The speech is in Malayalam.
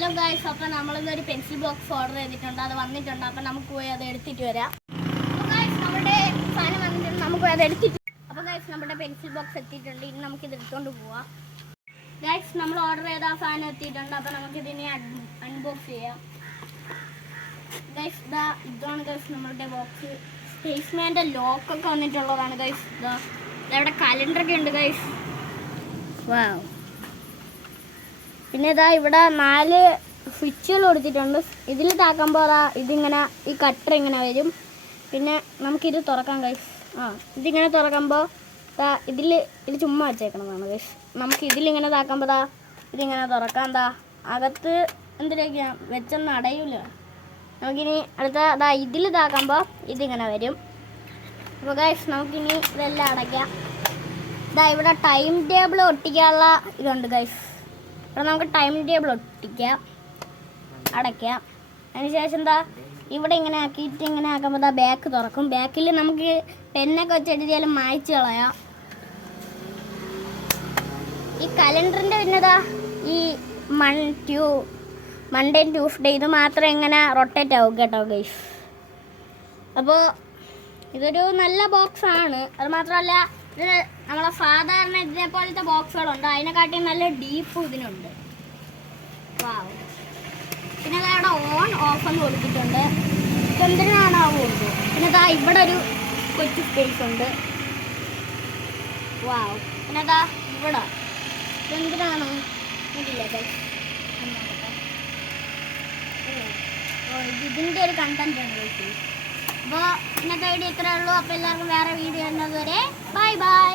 ഹലോ ഗൈസ്, അപ്പോൾ നമ്മളിന്നൊരു പെൻസിൽ ബോക്സ് ഓർഡർ ചെയ്തിട്ടുണ്ട്. അത് വന്നിട്ടുണ്ട്. അപ്പോൾ നമുക്ക് പോയി അത് എടുത്തിട്ട് വരാം. അപ്പോൾ ഗൈസ്, നമ്മുടെ സാധനം വന്നിട്ടുണ്ട്. നമുക്ക് പോയി അത് എടുത്തിട്ട്. അപ്പോൾ ഗൈസ്, നമ്മുടെ പെൻസിൽ ബോക്സ് എത്തിയിട്ടുണ്ട്. ഇനി നമുക്കിത് എടുത്തുകൊണ്ട് പോവാം. ഗൈസ്, നമ്മൾ ഓർഡർ ചെയ്ത ആ സാധനം എത്തിയിട്ടുണ്ട്. അപ്പോൾ നമുക്കിതിനെ അൺബോക്സ് ചെയ്യാം. ഗൈസ്, ഇതാണ് ഗൈസ് നമ്മളുടെ ബോക്സ്. സ്പേസ്മാൻ്റെ ലോക്കൊക്കെ വന്നിട്ടുള്ളതാണ് ഗൈസ്. ഇവിടെ കലണ്ടറൊക്കെ ഉണ്ട് ഗൈസ്. വാവ്. പിന്നെ ഇതാ ഇവിടെ 4 സ്വിച്ചുകൾ കൊടുത്തിട്ടുണ്ട്. ഇതിൽ താക്കുമ്പോൾ ഇതിങ്ങനെ ഈ കട്ടർ ഇങ്ങനെ വരും. പിന്നെ നമുക്കിത് തുറക്കാം ഗൈസ്. ഇതിങ്ങനെ തുറക്കുമ്പോൾ ഇത് ചുമ്മാ വെച്ചേക്കണതാണ് ഗൈസ്. നമുക്ക് ഇതിലിങ്ങനെ താക്കുമ്പോൾ ഇതിങ്ങനെ തുറക്കാം. അകത്ത് എന്തിനൊക്കെയാണ് വെച്ചൊന്നും അടയില്ല. നമുക്കിനി അടുത്ത ഇതിൽ താക്കുമ്പോൾ ഇതിങ്ങനെ വരും. അപ്പോൾ ഗൈസ്, നമുക്കിനി ഇതെല്ലാം അടയ്ക്കാം. ഇവിടെ ടൈം ടേബിൾ ഒട്ടിക്കാനുള്ള ഇതുണ്ട് ഗൈസ്. ഇവിടെ നമുക്ക് ടൈം ടേബിൾ ഒട്ടിക്കാം, അടയ്ക്കാം. അതിനുശേഷം ഇവിടെ ഇങ്ങനെ ആക്കിയിട്ട് ഇങ്ങനെ ആക്കുമ്പോൾ ബാക്ക് തുറക്കും. ബാക്കിൽ നമുക്ക് പെന്നൊക്കെ വെച്ച് എഴുതിയാലും മായ്ച്ച് കളയാം. ഈ കലണ്ടറിൻ്റെ പിന്നെ ഈ മൺഡേ ട്യൂസ്ഡേ ഇത് മാത്രം ഇങ്ങനെ റൊട്ടേറ്റ് ആവും കേട്ടോ ഗൈസ്. അപ്പോൾ ഇതൊരു നല്ല ബോക്സാണ്. അത് മാത്രമല്ല, ഇതിന് നമ്മളെ സാധാരണ ഇതേപോലത്തെ ബോക്സുകളുണ്ട്, അതിനെക്കാട്ടി നല്ല ഡീപ്പ് ഇതിനുണ്ട്. വാവ്. പിന്നെ അതവിടെ ഓൺ ഓഫ് എന്ന് കൊടുത്തിട്ടുണ്ട്. എന്തിനാണോ പോകുന്നത്. പിന്നെ ഇവിടെ ഒരു കൊച്ചു സ്പേസ് ഉണ്ട്. വാവ്. പിന്നെ ഇവിടെ എന്തിനാണോ ഇതില്ലേ ഇതിൻ്റെ ഒരു കണ്ടന്റ് ആണ്. അപ്പോൾ ഇന്നത്തെ വീഡിയോ ഇത്രയേ ഉള്ളൂ. അപ്പോൾ എല്ലാവർക്കും വേറെ വീഡിയോ വരുന്നത് വരെ ബൈ ബൈ.